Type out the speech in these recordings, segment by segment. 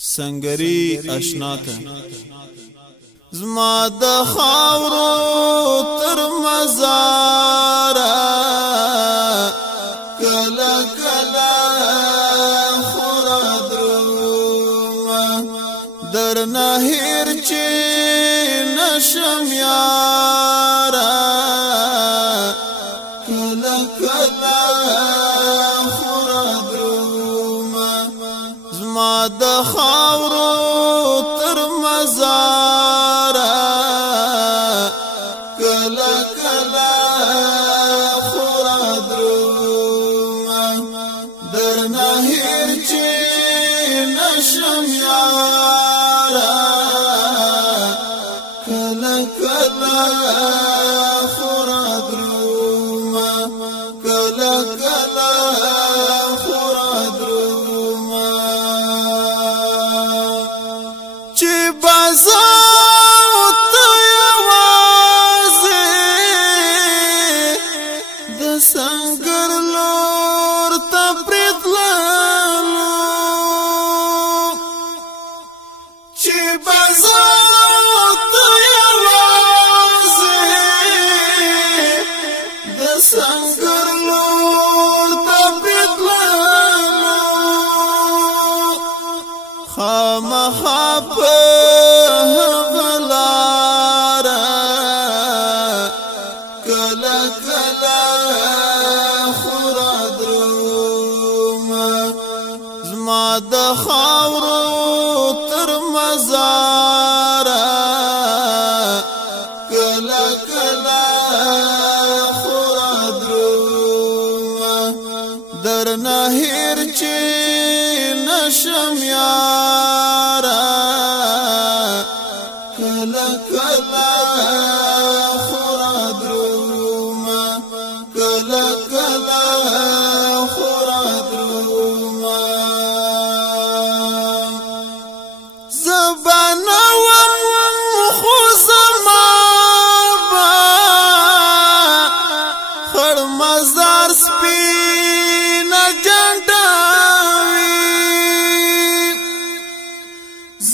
سنگری اشناتا زما د خاورو تر مزارا کلا کلا خورا دروما در نهیر چی نشم یارا کلا کلا خورا دروما زما د خاورو تر مزارا کلا کلا خورا دروما در نهیر چی نشم یارا کلا کلا خورا دروما کلا کلا خورا دروما چی بازاو تو یوازی د سنگر لور تا پریتلالو چی بازاو تو یوازی د سنگر لور تا پریتلالو خامخا په غلارا کلا کلا خورا دروما زما د خاورو تر مزارا کلا کلا خورا دروما در نهیر چی نشم یارا کلا کلا خورا دروما کلا کلا خورا دروما زبانا خو زما با خړ مزار سپینا جنډاوي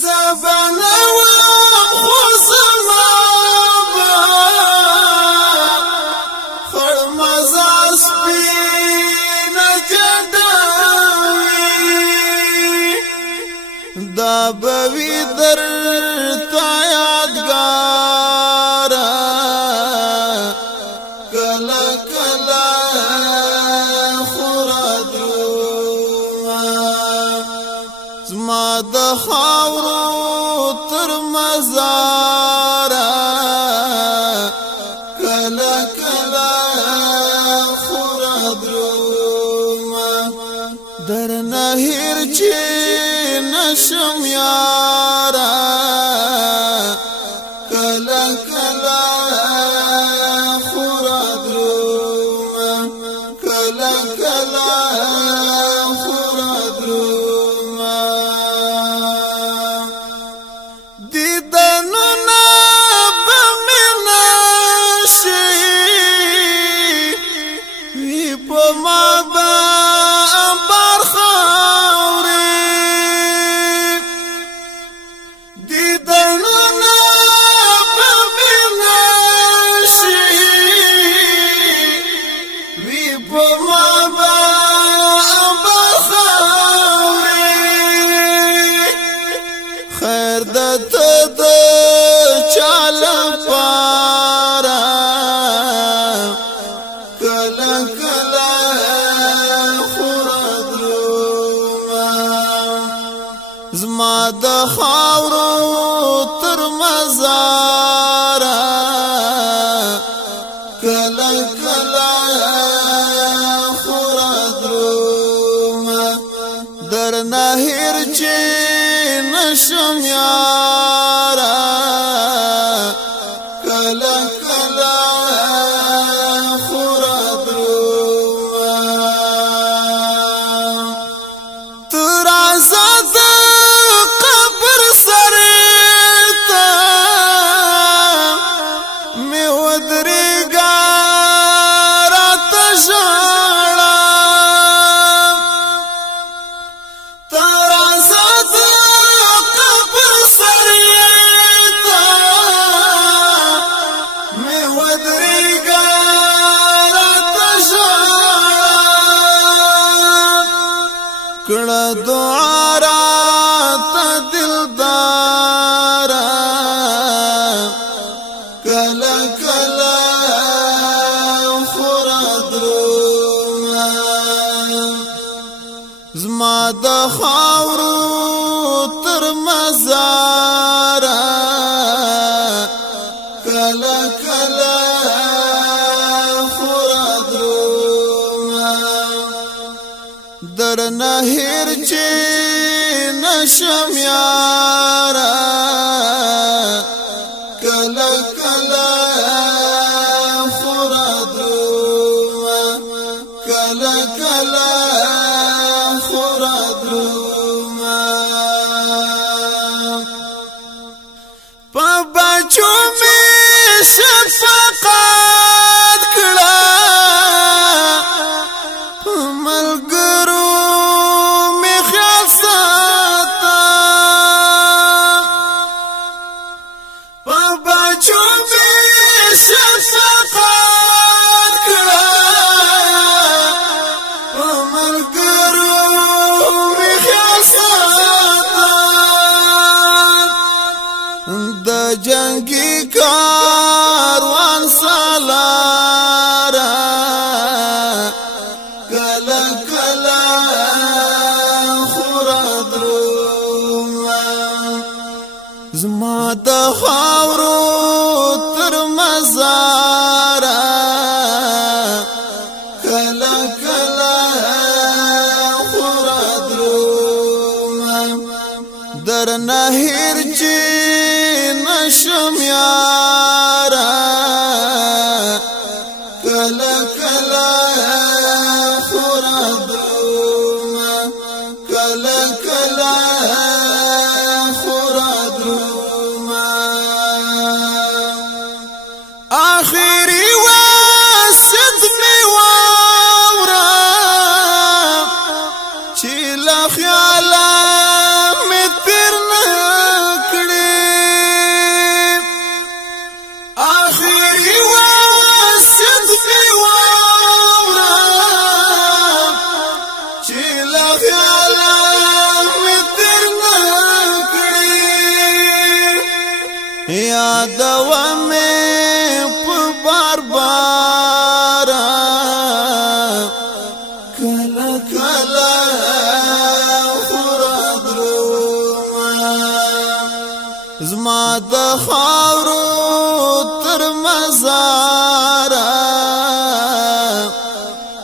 زبانا خو زما با خړ مزار سپینا جنډاوي دا بوي در تا یادګارا کلا کلا خورا دروما زما د خاورو تر مزارا کلا کلا خورا دروما در نهیر چی نشم یارا کلا کلا خورا دروما کلا کلا خورا دروما دیدنونا بمناشی وی پا ما با خیر د ته د چاله پارا کلا کلا خورا دروما زما د خاورو تر مزارا کلا کلا خورا دروما در نهیر چی نشم یارا کلا کلا خورا دروما تر آزاد قبر سرتا می ودریگا رات ژړا تر آزاد دعا راته دلدارا کله کله خورا درومه زما د خاورو تر مزاره کله کله خورا درومه در نهر چې نشم یاره کله کله خورا درومه کله کله خورا درومه په بچو می شفقت کړه په ملګرو می خیال ساته په بچو می شفقت کړه په ملګرو می خیال ساته د جنگي کاروان سالاره کله کله خورا درومه زما د خاورو تر مزاره کله کله خورا درومه در نهر چې نشم یاره کله کله خورا درومه کله کله خورا درومه آخري واسد می واوره چې له خیاله می تیر نه کړې آخري واسد می واوره چې له خیاله می تیر نه کړې یادوه مې په بار بار کله کله خورا درومه زما د خاورو تر مزاره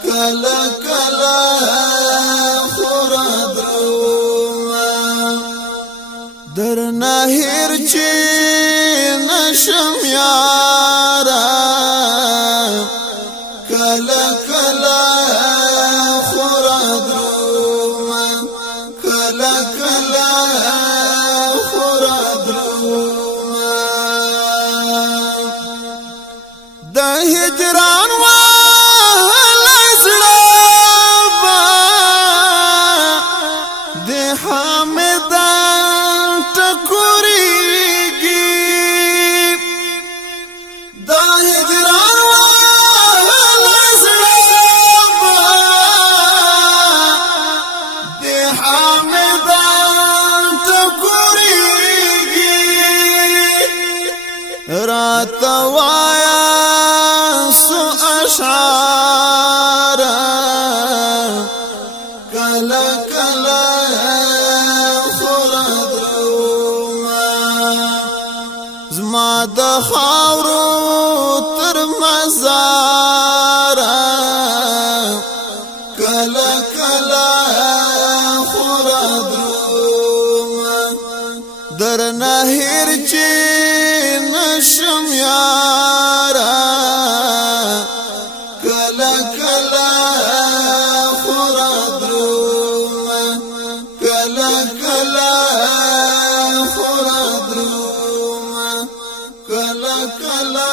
کله کله خورا درومه در نهر چې نشم یاره کله کله خورا درومه کله کله خورا درومه د هجران وهله زړه به د حامدان ټکورېږي د هجران وهله زړه به د حامدان ټکورېږي راته وایه سو اشعار کله کله خورا درومه زما د خاورو تر مزاره کله کله خورا درومه در نهر چې نشم یاره کله کله خورا درومه کله کله خورا درومه کله کله